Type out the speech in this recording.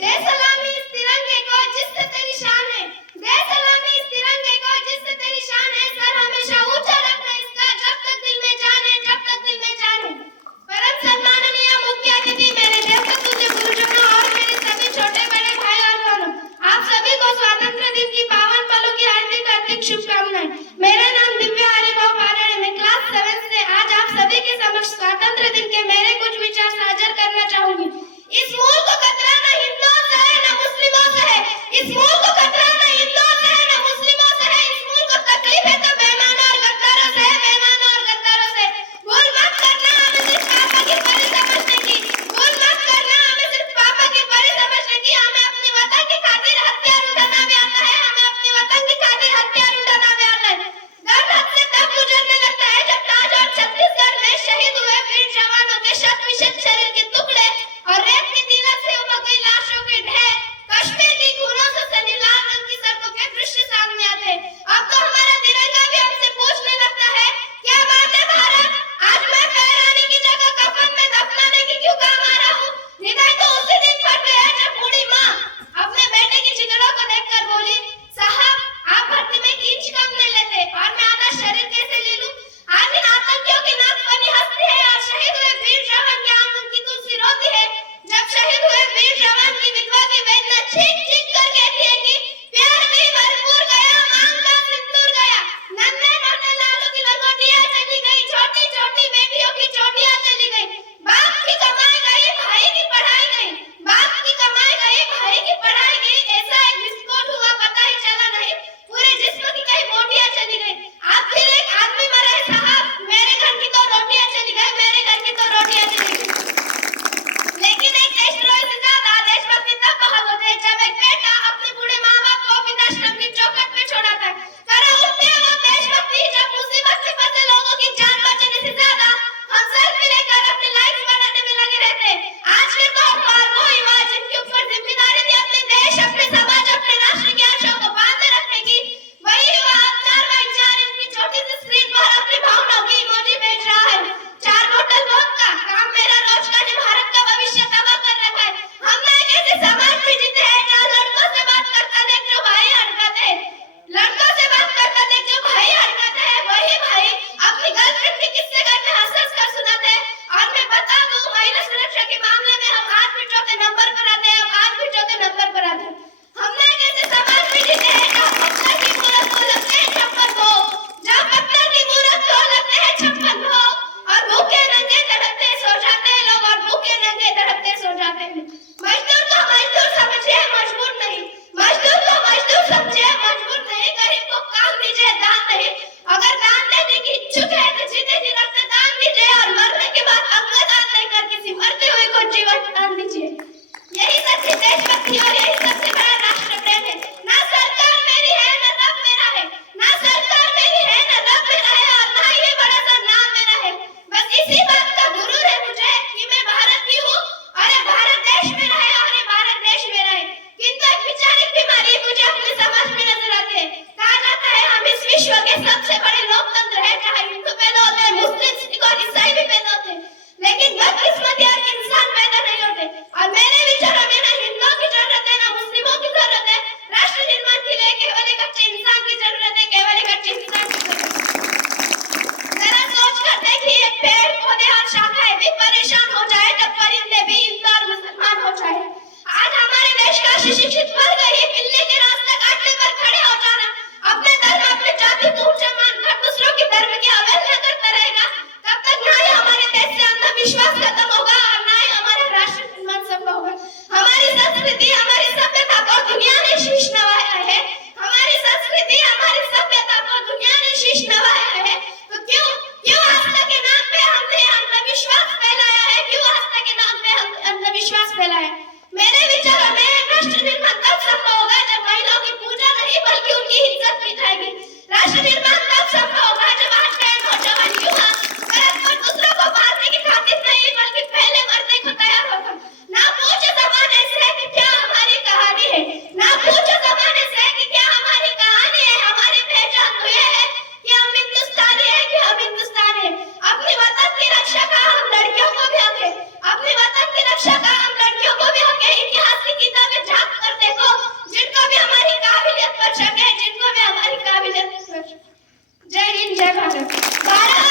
दे सलामी इस तिरंगे को जिससे तेरी शान है, दे सलामी इस तिरंगे को जिससे तेरी शान है। सर हमेशा ऊंचा रखना इसका जब तक दिल में जान है, जब तक दिल में जान है। परम सम्माननीय मुख्य अतिथि, मेरे देवपूज्य गुरुजनों और मेरे सभी छोटे बड़े भाई और बहनों, आप सभी को स्वतंत्र दिन की पावन पलों की हार्दिक हार्दिक शुभकामनाएं। मेरा नाम दिव्या हरिभाव पारायण, मैं क्लास 7 से आज आप सभी के समक्ष स्वतंत्र दिन के मेरे कुछ विचार साझा करना चाहूंगी। इस मुल्क को खतरा न हिंदुओं से है न मुस्लिमों से है, इस मुल्क को खतरा न हिंदुओं से है न मुस्लिमों से है, इस मुल्क को तकलीफ है तो बेईमानों और गद्दारों से है, बेईमानों और गद्दारों से। भूल मत करना हमें सिर्फ पापा की परी समझने की, भूल मत करना हमें सिर्फ पापा की परी समझने की। हमें अपनी वतन की खातिर हथियार उठाना भी आता है, हमें अपनी वतन की खातिर हथियार उठाना भी आता है। दर्द हद से तब गुजरने लगता है जब ताज और छत्तीसगढ़ में शहीद हुए वीर जवानों के शत विशत शरीर के टुकड़े और रेत की तिलक से उमड़ गई लाशों के ढेर, कश्मीर की खूनों से सनी लाल रंग की सड़कों के दृश्य सामने आते। अब तो हमारा तिरंगा भी हमसे पूछने लगता है, क्या बात है भारत, आज मैं फहराने की जगह कफन में दफनाने की क्यों काम आ रहा हूँ। निदाई तो उसी दिन फट गया जब बूढ़ी माँ अपने बेटे की जिगरों को देखकर बोली, साहब आप भर्ती में इंच कम नहीं लेते और मैं आधा शरीर कैसे ले लूं। आज इन आतंकियों की नाकफनी हंसती है और शहीद हुए वीर जवान की आंखों की तुलसी रोती है। जब शहीद हुए वीर जवान की विधवा की वेदना चीख चीख कर कहती है कि प्यार भी भरपूर गया, मांग का सिंदूर गया, नन्हे नन्हे लालों की लंगोटियां चली गई, छोटी छोटी बेटियों की चोटियां चली गई। बाप की कमाई गई, भाई की पढ़ाई गई, बाप की कमाई गई, भाई की पढ़ाई गई। ऐसा एक विस्फोट हुआ पता ही चला नहीं, पूरे जिस्म की कई बोटियां चली गई। आखिर एक आदमी मरा है साहब, मेरे घर की तो रोटियां चली गई, मेरे घर की तो रोटियां चली गई। लेकिन एक देशद्रोही से ज्यादा देशभक्ति तब बहाल होते हैं जब एक बेटा अपने बूढ़े माँ बाप को वृद्धाश्रम की चौखट पे छोड़ाता है। करा उठती है वो देशभक्ति जब मुसीबत में फंसे लोगों की जान बचाने से ज्यादा हम सेल्फी लेकर अपनी लाइफ बनाने में लगे रहते हैं। आज के दौर पर वो युवा जिनके ऊपर जिम्मेदारी थी अपने देश, अपने समाज, अपने राष्ट्र की आशाओं को बांधे रखने की, वही युवा 4x4 इनकी छोटी सी स्क्रीन पर अपनी भावनाओं की इमोजी भेज रहा है। 4 बोतल वोडका का काम मेरा रोज का जो भारत का भविष्य तबाह कर रखा है। हम एक ऐसे समाज में जीते हैं जहाँ लड़कों से बात करता देख जो भाई हरकत है, लड़कों से बात करता देख जो भाई हरकत है, वही भाई अपनी गर्लफ्रेंड के किस्से घर में हंस कर सुनाते हैं। और मैं बता दूं, महिला सुरक्षा के मामले में हम आज भी चौथे नंबर पर आते हैं, हम आज भी चौथे नंबर पर आते हैं। हमने एक ऐसे समाज में जीते हैं जहाँ पत्थर की मूरत को लगते हैं 56 भोग, जहाँ पत्थर की मूरत को लगते हैं 56 भोग, और भूखे नंगे तड़पते सो जाते हैं लोग, और भूखे नंगे तड़पते सो जाते हैं। मजदूर को मजदूर समझिए, मजबूर नहीं, मजदूर को मजदूर समझिए, मजबूर नहीं। गरीब को काम दीजिए, दान नहीं। अगर दान देने की इच्छुक है तो जीते जी रक्तदान दीजिए और मरने के बाद अंगदान देकर किसी मरते हुए को जीवन दान दीजिए। यही सच्ची देशभक्ति और यही सबसे बड़ा राष्ट्र प्रेम है। ना सरकार मेरी है ना रब मेरा है, ना सरकार मेरी है ना रब मेरा है, और ना ये बड़ा सा नाम मेरा है। बस इसी बात का गुरूर है मुझे कि मैं भारत की हूँ और ये भारत देश मेरा है और ये भारत देश मेरा है। किंतु एक विचारिक बीमारी मुझे अपने समाज में नजर आती है। कहा जाता है हम इस विश्व के सबसे बड़े लोकतंत्र है, चाहे हिंदू पैदा होते हैं, मुस्लिम, सिख और ईसाई भी पैदा होते हैं, लेकिन बदकिस्मती और इंसान पैदा नहीं होते। और मेरे विचारों में ना हिंदुओं की जरूरत है ना मुस्लिमों की जरूरत है। राष्ट्र निर्माण के लिए केवल एक अच्छे इंसान की जरूरत है, केवल एक अच्छे इंसान की जरूरत है। जरा सोच कर देखिए, पेड़ पौधे और शाखाएं भी परेशान हो जाए जब परिंदे भी हिंदू और मुसलमान हो जाए। आज हमारे देश का शिक्षित वर्ग ही बिल्ली के रास्ते काटने पर खड़े हो जाना, अपने धर्म अपने जाति को ऊंचा मानकर दूसरों के धर्म की अवहेलना करता रहेगा, तब तक ना ही हमारे देश से अंधविश्वास खत्म होगा और ना ही हमारा राष्ट्र निर्माण संभव होगा। हमारी संस्कृति, हमारी सभ्यता को दुनिया ने शीश नवाया है, हमारी संस्कृति, हमारी सभ्यता को दुनिया ने शीश नवाया है। तो क्यों क्यों आस्था के नाम पे हमने अंधविश्वास फैलाया है, क्यों आस्था के नाम पे हम अंधविश्वास फैलाया है। मेरे विचारों में राष्ट्र निर्माण तब संभव होगा जब महिलाओं की पूजा नहीं बल्कि उनकी इज्जत की जाएगी। राष्ट्र निर्माण तब संभव होगा जब आज का नौजवान युवा परस्पर दूसरों को मारने की खातिर नहीं बल्कि पहले मरने को तैयार होगा। ना पूछो जमाने से कि क्या हमारी कहानी है, ना पूछो जमाने से कि क्या हमारी कहानी है। हमारी पहचान तो यह है कि हम हिंदुस्तानी है, कि हम हिंदुस्तानी है। अपने वतन की रक्षा का हम लड़कियों को भी हक है, अपने वतन की रक्षा का हम लड़कियों को भी हक है। इतिहास की किताबें जय भारत। भारत